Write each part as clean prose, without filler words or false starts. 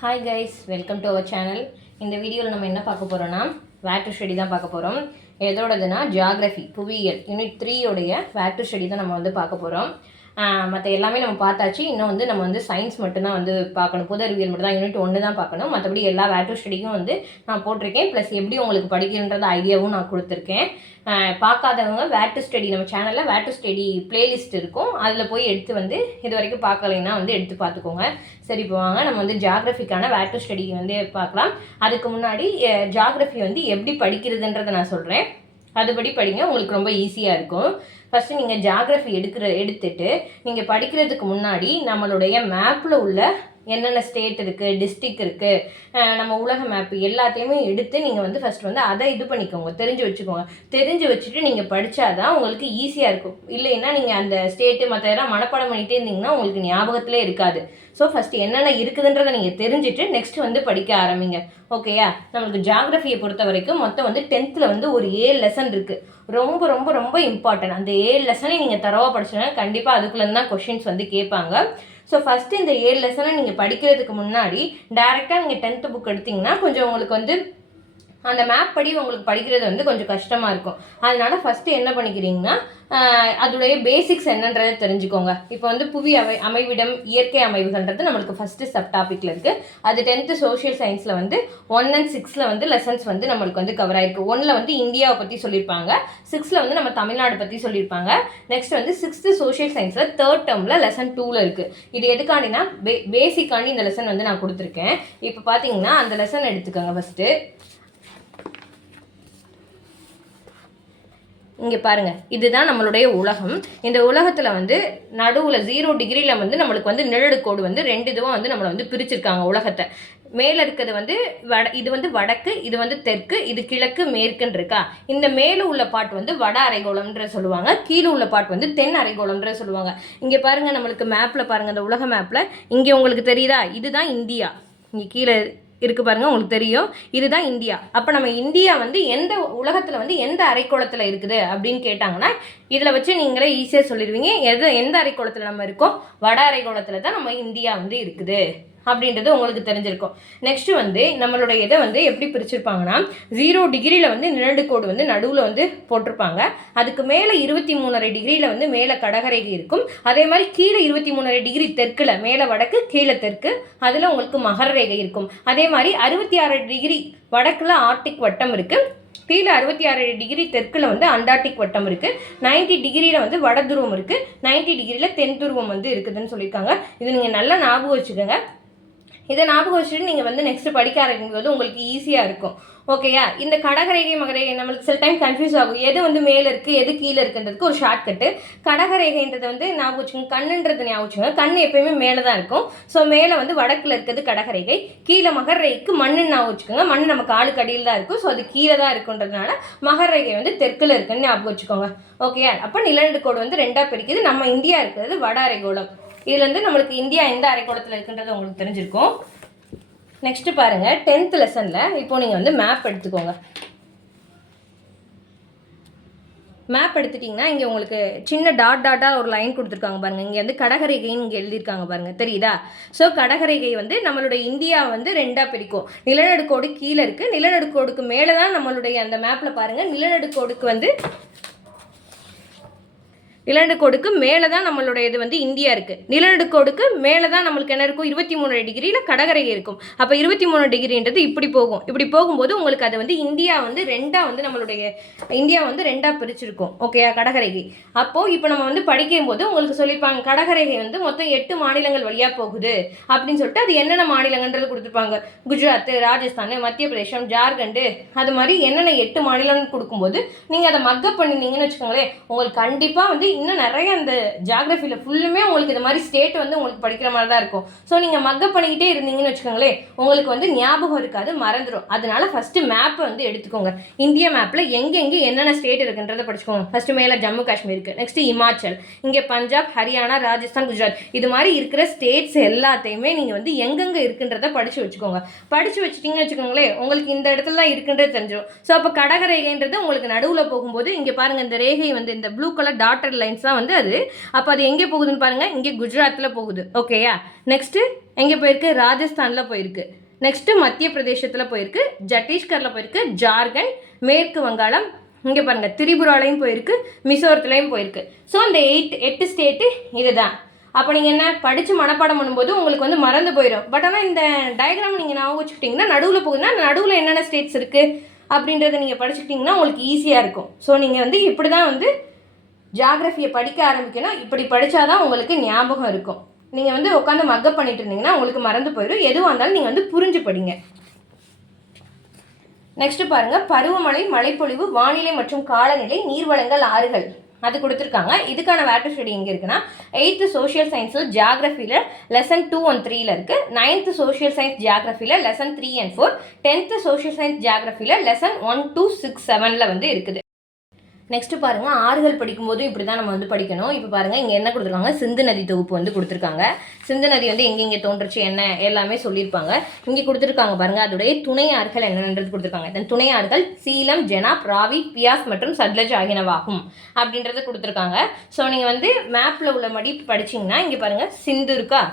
Hi guys, welcome to our channel. இந்த வீடியோவில் நம்ம என்ன பார்க்க போகிறோன்னா வேர் டு ஸ்டடி தான் பார்க்க போகிறோம். எதோடதுன்னா ஜியாகிரஃபி புவியியல் யூனிட் 3 உடைய வேர் டு ஸ்டடி தான் நம்ம வந்து பார்க்க போகிறோம். மற்ற எல்லாமே நம்ம பார்த்தாச்சு. இன்னும் வந்து நம்ம வந்து சயின்ஸ் மட்டும்தான் வந்து பார்க்கணும். பொது அறிவியல் மட்டும் தான் யூனிட் 1 தான் பார்க்கணும். மற்றபடி எல்லா வேர் டு ஸ்டடிக்கும் வந்து நான் போட்டிருக்கேன். ப்ளஸ் எப்படி உங்களுக்கு படிக்கிறன்றது ஐடியாவும் நான் கொடுத்துருக்கேன். பார்க்காதவங்க வேர் டு ஸ்டடி நம்ம சேனலில் வேர் டு ஸ்டடி பிளேலிஸ்ட் இருக்கும், அதில் போய் எடுத்து வந்து இது வரைக்கும் பார்க்கலைன்னா வந்து எடுத்து பார்த்துக்கோங்க. சரி, இப்போ வாங்க நம்ம வந்து ஜியாகிரஃபிக்கான வேர் டு ஸ்டடி வந்து பார்க்கலாம். அதுக்கு முன்னாடி ஜியாகிரஃபி வந்து எப்படி படிக்கிறதுன்றதை நான் சொல்கிறேன். அதுபடி படிங்க, உங்களுக்கு ரொம்ப ஈஸியாக இருக்கும். ஃபஸ்ட்டு நீங்கள் ஜியாகிரஃபி எடுத்துட்டு நீங்கள் படிக்கிறதுக்கு முன்னாடி நம்மளுடைய மேப்பில் உள்ள என்னென்ன ஸ்டேட் இருக்குது, டிஸ்ட்ரிக்ட் இருக்குது, நம்ம உலக மேப்பு எல்லாத்தையுமே எடுத்து நீங்கள் வந்து ஃபஸ்ட்டு வந்து அதை இது பண்ணிக்கோங்க, தெரிஞ்சு வச்சுக்கோங்க. தெரிஞ்சு வச்சுட்டு நீங்கள் படித்தாதான் உங்களுக்கு ஈஸியாக இருக்கும். இல்லைன்னா நீங்கள் அந்த ஸ்டேட்டு மற்ற இதெல்லாம் மனப்பாடம் பண்ணிகிட்டே இருந்தீங்கன்னா உங்களுக்கு ஞாபகத்திலே இருக்காது. ஸோ ஃபஸ்ட்டு என்னென்ன இருக்குதுன்றதை நீங்கள் தெரிஞ்சுட்டு நெக்ஸ்ட் வந்து படிக்க ஆரம்பிங்க. ஓகேயா? நம்மளுக்கு ஜியாகிரஃபியை பொறுத்த வரைக்கும் மொத்தம் வந்து 10th வந்து ஒரு 7 லெசன் இருக்குது. ரொம்ப ரொம்ப ரொம்ப இம்பார்ட்டன்ட். அந்த 7 லெசனை நீங்கள் தரவாக படிச்சோன்னா கண்டிப்பாக அதுக்குள்ளேருந்து தான் கொஷின்ஸ் வந்து கேட்பாங்க. ஸோ ஃபஸ்ட்டு இந்த 7 லெசனை நீங்கள் படிக்கிறதுக்கு முன்னாடி டைரெக்டாக நீங்கள் 10th புக் எடுத்திங்கன்னா கொஞ்சம் உங்களுக்கு வந்து அந்த மேப் படி உங்களுக்கு படிக்கிறது வந்து கொஞ்சம் கஷ்டமாக இருக்கும். அதனால ஃபஸ்ட்டு என்ன பண்ணிக்கிறீங்கன்னா அதோடைய பேசிக்ஸ் என்னன்றதை தெரிஞ்சுக்கோங்க. இப்போ வந்து புவி அமைவிடம் இயற்கை அமைவுகள்ன்றது நம்மளுக்கு ஃபஸ்ட்டு சப் டாப்பிக்கில் இருக்குது. அது 10th சோஷியல் சயின்ஸில் வந்து 1 and 6 வந்து லெசன்ஸ் வந்து நம்மளுக்கு வந்து கவர் ஆகிருக்கு. 1ல் வந்து இந்தியாவை பற்றி சொல்லியிருப்பாங்க, 6ல் வந்து நம்ம தமிழ்நாடு பற்றி சொல்லியிருப்பாங்க. நெக்ஸ்ட் வந்து 6th சோஷியல் சயின்ஸில் 3rd டேர்மில் லெசன் 2ல் இருக்குது. இது எதுக்காண்டினா பேசிக்காண்டி இந்த லெசன் வந்து நான் கொடுத்துருக்கேன். இப்போ பார்த்தீங்கன்னா அந்த லெசன் எடுத்துக்கோங்க. ஃபஸ்ட்டு இங்கே பாருங்கள், இதுதான் நம்மளுடைய உலகம். இந்த உலகத்தில் வந்து நடுவில் 0 டிகிரியில் வந்து நம்மளுக்கு வந்து நிழலுக்கோடு வந்து 2 இதுவாக வந்து நம்மளை வந்து பிரிச்சிருக்காங்க உலகத்தை. மேலே இருக்கிறது வந்து இது வந்து வடக்கு, இது வந்து தெற்கு, இது கிழக்கு மேற்குன்னு இருக்கா. இந்த மேலே உள்ள பாட்டு வந்து வட அரைகோளம்ன்ற சொல்லுவாங்க, கீழே உள்ள பாட்டு வந்து தென் அரைகோளம்ன்ற சொல்லுவாங்க. இங்கே பாருங்கள், நம்மளுக்கு மேப்பில் பாருங்கள், இந்த உலக மேப்பில் இங்கே உங்களுக்கு தெரியுதா, இதுதான் இந்தியா. இங்கே கீழே இருக்கு பாருங்க, உங்களுக்கு தெரியும், இதுதான் இந்தியா. அப்போ நம்ம இந்தியா வந்து எந்த உலகத்தில் வந்து எந்த அரைக்கோளத்தில் இருக்குது அப்படின்னு கேட்டாங்கன்னா இதில் வச்சு நீங்களே ஈஸியாக சொல்லிடுவீங்க. எந்த அரைக்கோளத்தில் நம்ம இருக்கோம், வட அரைக்கோளத்தில் தான் நம்ம இந்தியா வந்து இருக்குது அப்படின்றது உங்களுக்கு தெரிஞ்சிருக்கும். நெக்ஸ்ட் வந்து நம்மளுடைய இதை வந்து எப்படி பிரிச்சிருப்பாங்கன்னா 0 டிகிரியில் வந்து நிழலுக்கோடு வந்து நடுவில் வந்து போட்டிருப்பாங்க. அதுக்கு மேலே 23.5 டிகிரியில் வந்து மேலே கடகரேகை இருக்கும். அதே மாதிரி கீழே 23.5 டிகிரி தெற்கில் மேலே வடக்கு கீழே தெற்கு, அதில் உங்களுக்கு மகர ரேகை இருக்கும். அதே மாதிரி 66 டிகிரி வடக்கில் ஆர்டிக் வட்டம் இருக்குது. கீழே 66 டிகிரி தெற்கில் வந்து அண்டார்டிக் வட்டம் இருக்குது. 90 டிகிரியில் வந்து வட துருவம் இருக்குது. 90 டிகிரியில் தென் துருவம் வந்து இருக்குதுன்னு சொல்லியிருக்காங்க. இது நீங்கள் நல்லா ஞாபகம் வச்சுக்கோங்க. இதை ஞாபகம் வச்சுட்டு நீங்கள் வந்து நெக்ஸ்ட் படிக்க ஆரம்பிக்கும்போது உங்களுக்கு ஈஸியாக இருக்கும். ஓகேயா? இந்த கடகரேகை மகரேகை நம்மளுக்கு சில டைம் கன்ஃபியூஸ் ஆகும், எது வந்து மேலே இருக்குது எது கீழே இருக்குன்றதுக்கு ஒரு ஷார்ட்கட்டு. கடகரேகைன்றது வந்து ஞாபகம் வச்சுக்கோங்க, கண்ணுன்றது ஞாபகம் வச்சுக்கோங்க. கண் எப்பயுமே மேலே தான் இருக்கும். ஸோ மேலே வந்து வடக்கில் இருக்கிறது கடகரேகை, கீழே மகர ரேகைக்கு மண்ணுன்னு ஞாபகம் வச்சுக்கோங்க. மண் நம்ம காலுக்கு அடியில் தான் இருக்கும். ஸோ அது கீழே தான் இருக்குன்றதுனால மகர ரேகை வந்து தெற்கில் இருக்குன்னு ஞாபகம் வச்சுக்கோங்க. ஓகேயா? அப்போ நிலநடுக்கோடு வந்து 2ஆக பிரிக்குது. நம்ம இந்தியா இருக்கிறது வட அரைகோளம். இதுலேருந்து நம்மளுக்கு இந்தியா எந்த அரைக்கோளத்தில் இருக்குன்றது உங்களுக்கு தெரிஞ்சிருக்கும். நெக்ஸ்ட் பாருங்க, 10th லெசனில் இப்போ நீங்கள் வந்து மேப் எடுத்துக்கோங்க. மேப் எடுத்துட்டிங்கன்னா இங்கே உங்களுக்கு சின்ன டாட்டாக ஒரு லைன் கொடுத்துருக்காங்க பாருங்கள். இங்கே வந்து கடகரேகைன்னு இங்கே எழுதியிருக்காங்க பாருங்கள், தெரியுதா? ஸோ கடகரேகை வந்து நம்மளுடைய இந்தியா வந்து 2ஆக பிரிக்கும். நிலநடுக்கோடு கீழே இருக்குது, நிலநடுக்கோடுக்கு மேலே தான் நம்மளுடைய அந்த மேப்பில் பாருங்கள், நிலநடுக்கோடுக்கு வந்து நிலநடுக்கோடுக்கு மேலே தான் நம்மளுடைய இது வந்து இந்தியா இருக்குது. நிலநடுக்கோடுக்கு மேலே தான் நம்மளுக்கு என்ன இருக்கும், 23 டிகிரியில் கடகரேகை இருக்கும். அப்போ 23 டிகிரின்றது இப்படி போகும். இப்படி போகும்போது உங்களுக்கு அது வந்து இந்தியா வந்து 2ஆக வந்து நம்மளுடைய இந்தியா வந்து 2ஆக பிரிச்சிருக்கும். ஓகேயா? கடகரேகை. அப்போது இப்போ நம்ம வந்து படிக்கும்போது உங்களுக்கு சொல்லியிருப்பாங்க கடகரேகை வந்து மொத்தம் 8 மாநிலங்கள் வழியாக போகுது அப்படின்னு சொல்லிட்டு அது என்னென்ன மாநிலங்கன்றது கொடுத்துருப்பாங்க. குஜராத், ராஜஸ்தான், மத்திய பிரதேசம், ஜார்க்கண்டு, அது மாதிரி என்னென்ன 8 மாநிலம்னு கொடுக்கும்போது நீங்கள் அதை மக்கப் பண்ணிருந்தீங்கன்னு வச்சுக்கோங்களேன், உங்களுக்கு கண்டிப்பாக வந்து இன்னும் நிறைய அந்த ஜியாகிரஃபியில் ஃபுல்லுமே உங்களுக்கு இது மாதிரி ஸ்டேட் வந்து உங்களுக்கு படிக்கிற மாதிரி தான் இருக்கும். ஸோ நீங்கள் மக்கப் பண்ணிக்கிட்டே இருந்தீங்கன்னு வச்சுக்கோங்களேன், உங்களுக்கு வந்து ஞாபகம் இருக்காது, மறந்துடும். அதனால ஃபஸ்ட்டு மேப்பை வந்து எடுத்துக்கோங்க. இந்தியா மேப்பில் எங்கெங்கே என்னென்ன ஸ்டேட் இருக்குன்றதை படிச்சுக்கோங்க. ஃபஸ்ட்டு மேலே ஜம்மு காஷ்மீர் இருக்குது, நெக்ஸ்ட்டு இமாச்சல், இங்கே பஞ்சாப், ஹரியானா, ராஜஸ்தான், குஜராத், இது மாதிரி இருக்கிற ஸ்டேட்ஸ் எல்லாத்தையுமே நீங்கள் வந்து எங்கெங்கே இருக்குன்றதை படித்து வச்சுக்கோங்க. படித்து வச்சுட்டிங்கன்னு வச்சுக்கோங்களேன், உங்களுக்கு இந்த இடத்துல தான் இருக்குன்றது தெரிஞ்சிடும். ஸோ அப்போ கடகரேகைன்றது உங்களுக்கு நடுவில் போகும்போது இங்கே பாருங்கள், இந்த ரேகை வந்து இந்த ப்ளூ கலர் டாட்டர் லைன்ஸ் தான் வந்து அது. அப்போ அது எங்கே போகுதுன்னு பாருங்கள், இங்கே குஜராத்தில் போகுது. ஓகேயா? நெக்ஸ்ட்டு எங்கே போயிருக்கு? ராஜஸ்தானில் போயிருக்கு. நெக்ஸ்ட்டு மத்திய பிரதேசத்தில் போயிருக்கு, சத்தீஸ்கரில் போயிருக்கு, ஜார்க்கண்ட், மேற்கு வங்காளம், இங்கே பாருங்கள் திரிபுராலையும் போயிருக்கு, மிசோரத்துலேயும் போயிருக்கு. ஸோ இந்த 8 ஸ்டேட்டு இதுதான். அப்போ நீங்கள் என்ன படித்து மனப்பாடம் பண்ணும்போது உங்களுக்கு வந்து மறந்து போயிடும். பட் ஆனால் இந்த டயக்ராம் நீங்கள் ஞாபகம் வச்சுக்கிட்டிங்கன்னா நடுவில் போகுதுன்னா நடுவில் என்னென்ன ஸ்டேட்ஸ் இருக்குது அப்படின்றத நீங்கள் படிச்சுக்கிட்டிங்கன்னா உங்களுக்கு ஈஸியாக இருக்கும். ஸோ நீங்கள் வந்து இப்படி தான் வந்து ஜியாகிரஃபியை படிக்க ஆரம்பிக்கணும். இப்படி படித்தாதான் உங்களுக்கு ஞாபகம் இருக்கும். நீங்கள் வந்து உட்காந்து மக்கப் பண்ணிட்டு இருந்தீங்கன்னா உங்களுக்கு மறந்து போயிடும். எதுவாக இருந்தாலும் நீங்கள் வந்து புரிஞ்சு படிங்க. நெக்ஸ்ட் பாருங்கள், பருவமழை, மழைப்பொழிவு, வானிலை மற்றும் காலநிலை, நீர்வளங்கள், ஆறுகள் அது கொடுத்துருக்காங்க. இதுக்கான வேட்டர் ஸ்டடி எங்கே இருக்குன்னா 8th சோஷியல் சயின்ஸில் ஜியாகிரஃபியில் லெசன் 2 and 3ல் இருக்குது. 9th சோஷியல் சயின்ஸ் ஜியாகிரஃபியில் lesson 3 and 4, 10th social science ஜியாகிரஃபியில் லெசன் 1, 2, 6, 7ல் வந்து இருக்குது. நெக்ஸ்ட்டு பாருங்கள், ஆறுகள் படிக்கும்போதும் இப்படி தான் நம்ம வந்து படிக்கணும். இப்போ பாருங்கள், இங்கே என்ன கொடுத்துருக்காங்க, சிந்து நதி தொகுப்பு வந்து கொடுத்துருக்காங்க. சிந்து நதி வந்து எங்கெங்கே தோன்றுச்சு என்ன எல்லாமே சொல்லியிருப்பாங்க. இங்கே கொடுத்துருக்காங்க பாருங்கள், அதோடைய துணை ஆறுகள் என்னென்றது கொடுத்துருக்காங்க. இதன் துணை ஆறுகள் சீலம், ஜெனாப், ராவி, பியாஸ் மற்றும் சட்லஜ் ஆகியனவாகும் அப்படின்றத கொடுத்துருக்காங்க. ஸோ நீங்கள் வந்து மேப்பில் உள்ள மடி படிச்சிங்கன்னா இங்கே பாருங்கள், சிந்து இருக்கா,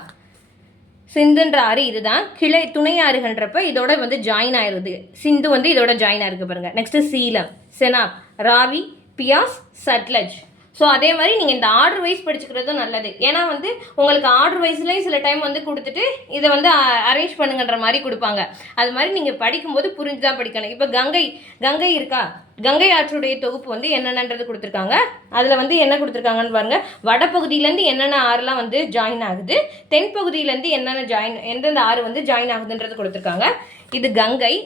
சிந்துன்ற ஆறு இதுதான். கிளை துணை ஆறுகன்றப்ப இதோட வந்து ஜாயின் ஆயிடுது. சிந்து வந்து இதோட ஜாயின் ஆயிருக்கு பாருங்கள். நெக்ஸ்ட்டு சீலம், செனாப், ராவி, பியாஸ், சட்லஜ். ஸோ அதே மாதிரி நீங்கள் இந்த ஆர்டர் வைஸ் படிச்சுக்கிறதும் நல்லது. ஏன்னா வந்து உங்களுக்கு ஆர்டர் வைஸ்லேயும் சில டைம் வந்து கொடுத்துட்டு இதை வந்து அரேஞ்ச் பண்ணுங்கன்ற மாதிரி கொடுப்பாங்க. அது மாதிரி நீங்கள் படிக்கும்போது புரிஞ்சு தான் படிக்கணும். இப்போ கங்கை இருக்கா, கங்கை ஆற்றுடைய தொகுப்பு வந்து என்னென்னன்றது கொடுத்துருக்காங்க. அதில் வந்து என்ன கொடுத்துருக்காங்கன்னு பாருங்கள், வடப்பகுதியிலேருந்து என்னென்ன ஆறுலாம் வந்து ஜாயின் ஆகுது, தென்பகுதியிலேருந்து எந்தெந்த ஆறு வந்து ஜாயின் ஆகுதுன்றது கொடுத்துருக்காங்க. இது கங்கை,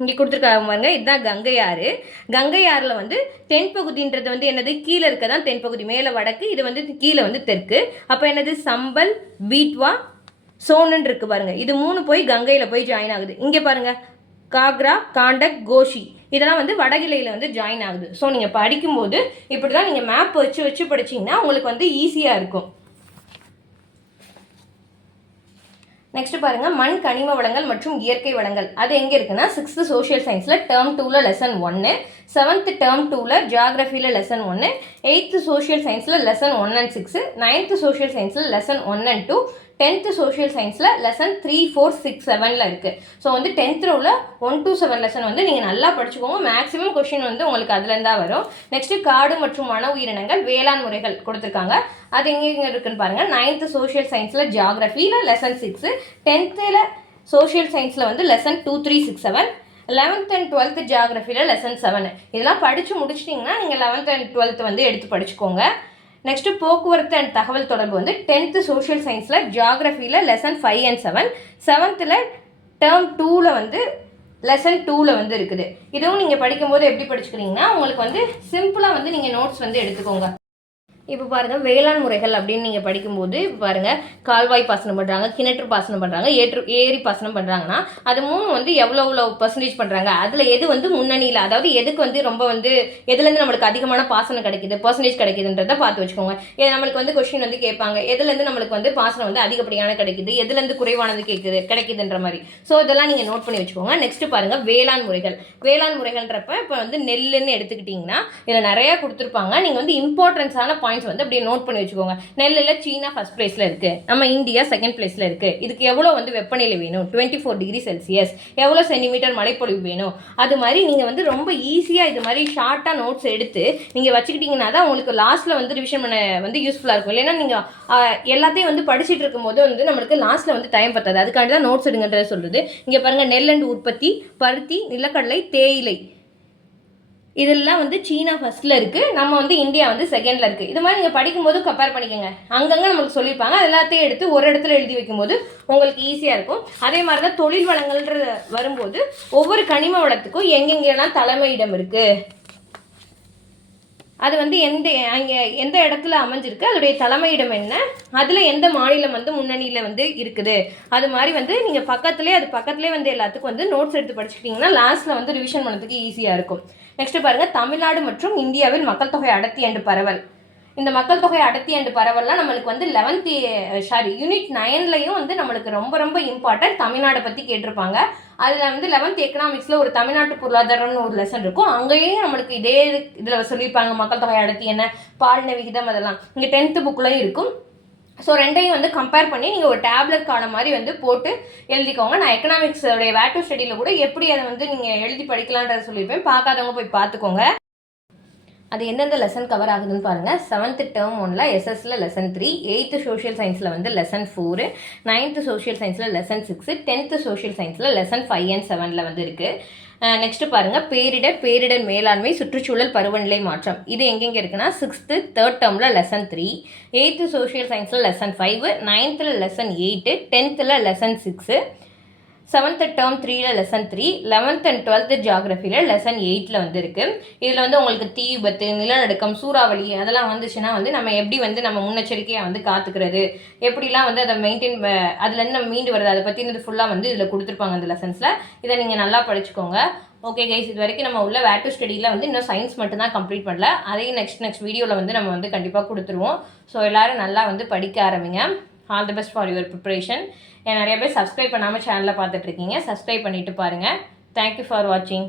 இங்கே கொடுத்துருக்காங்க பாருங்க, இதுதான் கங்கை ஆறு. கங்கை ஆறில் வந்து தென்பகுதின்றது வந்து என்னது, கீழே இருக்க தான் தென்பகுதி, மேலே வடக்கு, இது வந்து கீழே வந்து தெற்கு. அப்போ என்னது, சம்பல், பீட்வா, சோனன் இருக்கு பாருங்க. இது 3 போய் கங்கையில் போய் ஜாயின் ஆகுது. இங்கே பாருங்க, காக்ரா, காண்டக், கோஷி இதெல்லாம் வந்து வடகிளையில் வந்து ஜாயின் ஆகுது. ஸோ நீங்கள் படிக்கும்போது இப்படி தான் நீங்கள் மேப் வச்சு படிச்சிங்கன்னா உங்களுக்கு வந்து ஈஸியாக இருக்கும். நெக்ஸ்ட் பாருங்க, மண், கனிம வளங்கள் மற்றும் இயற்கை வளங்கள் அது எங்கே இருக்குன்னா 6th சோஷியல் சயின்ஸில் டேர்ம் 2ல் லெசன் 1, 7th டேர்ம் 2ல் ஜியாகிரஃபியில் லெசன் 1, 8th சோஷியல் சயின்ஸில் லெசன் 1 and 6, 9th சோஷியல் சயின்ஸில் லெசன் 1 and 2, 10th சோஷியல் சயின்ஸில் லெசன் 3, 4, 6, 7ல் இருக்குது. ஸோ வந்து 10th உள்ள 1 to 7 லெசன் வந்து நீங்கள் நல்லா படிச்சுக்கோங்க. மேக்ஸிமம் கொஷின் வந்து உங்களுக்கு அதுலேருந்து தான் வரும். நெக்ஸ்ட்டு காடு மற்றும் வன உயிரினங்கள், வேளாண் முறைகள் கொடுத்துருக்காங்க. அது எங்கே இருக்குன்னு பாருங்கள். 9th சோஷியல் சயின்ஸில் ஜியாகிரஃபியில் லெசன் 6, 10th சோஷியல் சயின்ஸில் வந்து லெசன் 2, 3, 6, 7, 11th and 12th ஜியாகிரஃபியில் லெசன் 7. இதெல்லாம் படித்து முடிச்சிட்டிங்கன்னா நீங்கள் 11th and 12th வந்து எடுத்து படிச்சுக்கோங்க. நெக்ஸ்ட்டு போக்குவரத்து அண்ட் தகவல் தொடர்பு வந்து 10th சோஷியல் சயின்ஸில் ஜியாகிரஃபியில் லெசன் 5 and 7, 7th டேர்ம் 2ல் வந்து லெசன் 2ல் வந்து இருக்குது. இதுவும் நீங்கள் படிக்கும்போது எப்படி படிச்சுக்கிறீங்கன்னா உங்களுக்கு வந்து சிம்பிளாக வந்து நீங்கள் நோட்ஸ் வந்து எடுத்துக்கோங்க. இப்போ பாருங்கள், வேளாண் முறைகள் அப்படின்னு நீங்கள் படிக்கும்போது பாருங்கள், கால்வாய் பாசனம் பண்ணுறாங்க, கிணற்று பாசனம் பண்ணுறாங்க, ஏரி பாசனம் பண்ணுறாங்கன்னா அது 3 வந்து எவ்வளோ பர்சன்டேஜ் பண்ணுறாங்க, அதில் எது வந்து முன்னணியில், அதாவது எதுக்கு வந்து ரொம்ப வந்து எதுலேருந்து நம்மளுக்கு அதிகமான பாசனம் கிடைக்குது, பர்சன்டேஜ் கிடைக்குதுன்றதை பார்த்து வச்சுக்கோங்க. நம்மளுக்கு வந்து கொஸ்டின் வந்து கேட்பாங்க, எதுலேருந்து நம்மளுக்கு வந்து பாசனம் வந்து அதிகப்படியான கிடைக்குது, எதுலேருந்து குறைவானது கிடைக்குதுன்ற மாதிரி. ஸோ இதெல்லாம் நீங்கள் நோட் பண்ணி வச்சுக்கோங்க. நெக்ஸ்ட் பாருங்கள், வேளாண் முறைகள். வேளாண் முறைகள்ன்றப்ப இப்போ வந்து நெல்லுன்னு எடுத்துக்கிட்டிங்கன்னா இதில் நிறையா கொடுத்துருப்பாங்க. நீங்கள் வந்து இம்பார்ட்டன்ஸான பாயிண்ட்ஸ் வந்து அப்படியே நோட் பண்ணி வச்சுக்கோங்க. நெல்லில் சீனா ஃபர்ஸ்ட் பிளேஸில் இருக்குது, நம்ம இந்தியா செகண்ட் பிளேஸில் இருக்குது. இதுக்கு எவ்வளோ வந்து வெப்பநிலை வேணும், 24 டிகிரி செல்சியஸ், எவ்வளோ சென்டிமீட்டர் மழைப்பொழிவு வேணும். அது மாதிரி நீங்கள் வந்து ரொம்ப ஈஸியாக இது மாதிரி ஷார்ட்டாக நோட்ஸ் எடுத்து நீங்கள் வச்சுக்கிட்டிங்கன்னா தான் உங்களுக்கு லாஸ்ட்டில் வந்து ரிவிஷன் பண்ண வந்து யூஸ்ஃபுல்லாக இருக்கும். இல்லைன்னா நீங்கள் எல்லாத்தையும் வந்து படிச்சுட்டு இருக்கும்போது வந்து நம்மளுக்கு லாஸ்ட்டில் வந்து டைம் பத்தாது. அதுக்காண்டி தான் நோட்ஸ் எடுங்கன்றதை சொல்லுது. இங்கே பாருங்கள், நெல் அண்ட் உற்பத்தி, பருத்தி, நிலக்கடலை, தேயிலை இதெல்லாம் வந்து சீனா ஃபர்ஸ்ட்டில் இருக்குது, நம்ம வந்து இந்தியா வந்து செகண்டில் இருக்குது. இது மாதிரி நீங்கள் படிக்கும்போது கம்பேர் பண்ணிக்கோங்க. அங்கங்கே நம்மளுக்கு சொல்லியிருப்பாங்க, எல்லாத்தையும் எடுத்து ஒரு இடத்துல எழுதி வைக்கும்போது உங்களுக்கு ஈஸியாக இருக்கும். அதே மாதிரி தான் தொழில் வளங்கள்ன்ற வரும்போது ஒவ்வொரு கனிம வளத்துக்கும் எங்கெங்கெல்லாம் தலைமையிடம் இருக்குது, அது வந்து எந்த இடத்துல அமைஞ்சிருக்கு, அதோடைய தலைமையிடம் என்ன, அதில் எந்த மாநிலம் வந்து முன்னணியில் வந்து இருக்குது, அது மாதிரி வந்து நீங்கள் பக்கத்துலேயே வந்து எல்லாத்துக்கும் வந்து நோட்ஸ் எடுத்து படிச்சுக்கிட்டிங்கன்னா லாஸ்ட்டில் வந்து ரிவிஷன் பண்ணுறதுக்கு ஈஸியாக இருக்கும். நெக்ஸ்ட் பாருங்கள், தமிழ்நாடு மற்றும் இந்தியாவில் மக்கள் தொகை அடர்த்தி அண்டு பரவல். இந்த மக்கள் தொகை அடர்த்தி அண்ட் பரவல்லாம் நம்மளுக்கு வந்து யூனிட் 9லையும் வந்து நம்மளுக்கு ரொம்ப ரொம்ப இம்பார்ட்டன்ட். தமிழ்நாடை பற்றி கேட்டிருப்பாங்க. அதில் வந்து 11th எக்கனாமிக்ஸில் ஒரு தமிழ்நாட்டு பொருளாதாரம்னு ஒரு லெசன் இருக்கும். அங்கேயும் நம்மளுக்கு இதே இதில் சொல்லியிருப்பாங்க மக்கள் தொகை அடர்த்தி என்ன, பாலின விகிதம், அதெல்லாம் இங்கே 10th புக்லையும் இருக்கும். ஸோ ரெண்டையும் வந்து கம்பேர் பண்ணி நீங்கள் ஒரு டேப்லெட் காண மாதிரி வந்து போட்டு எழுதிக்கோங்க. நான் எக்கனாமிக்ஸோடைய வேட் டு ஸ்டடியில் கூட எப்படி அதை வந்து நீங்கள் எழுதி படிக்கலான்றதை சொல்லியிருப்பேன். பார்க்காதவங்க போய் பார்த்துக்கோங்க. அது எந்தெந்த லெசன் கவர் ஆகுதுன்னு பாருங்கள். 7th டேர்ம் 1ல் எஸ்எஸ்ல லெசன் 3, 8th சோஷியல் சயின்ஸில் வந்து லெசன் 4, 9th சோஷியல் சயின்ஸில் லெசன் 6, 10th சோஷியல் சயின்ஸில் லெசன் 5 and 7ல் வந்து இருக்குது. நெக்ஸ்ட் பாருங்கள், பேரிடர் மேலாண்மை, சுற்றுச்சூழல், பருவநிலை மாற்றம். இது எங்கெங்கே இருக்குன்னா 6th 3rd டேர்மில் லெசன் 3, 8th சோஷியல் சயின்ஸில் lesson 5, 9th lesson 8, 10th lesson 6, 7th term 3ல் லெசன் 3, 11th and 12th ஜியாகிரஃபியில் லெசன் 8ல் வந்து இருக்குது. இதில் வந்து உங்களுக்கு தீ விபத்து, நிலநடுக்கம், சூறாவளி அதெல்லாம் வந்துச்சுன்னா வந்து நம்ம எப்படி வந்து நம்ம முன்னெச்சரிக்கையாக வந்து காத்துக்கிறது, எப்படிலாம் வந்து அதை மெயின்டைன், அதுலேருந்து நம்ம மீண்டு வருது, அதை பற்றினது ஃபுல்லாக வந்து இதில் கொடுத்துருப்பாங்க அந்த லெசன்ஸில். இதை நீங்கள் நல்லா படிச்சுக்கோங்க. ஓகே கைஸ், இது வரைக்கும் நம்ம உள்ள வேட் டு ஸ்டடியில் வந்து இன்னும் சயின்ஸ் மட்டும்தான் கம்ப்ளீட் பண்ணல. அதையும் நெக்ஸ்ட் வீடியோவில் வந்து நம்ம வந்து கண்டிப்பாக கொடுத்துருவோம். ஸோ எல்லோரும் நல்லா வந்து படிக்க ஆரம்பிங்க. All the best for your preparation. நிறைய பேர் சப்ஸ்கிரைப் பண்ணாமல் சேனலில் பார்த்துட்ருக்கீங்க. சப்ஸ்கிரைப் பண்ணிவிட்டு பாருங்கள். தேங்க்யூ ஃபார் வாட்சிங்.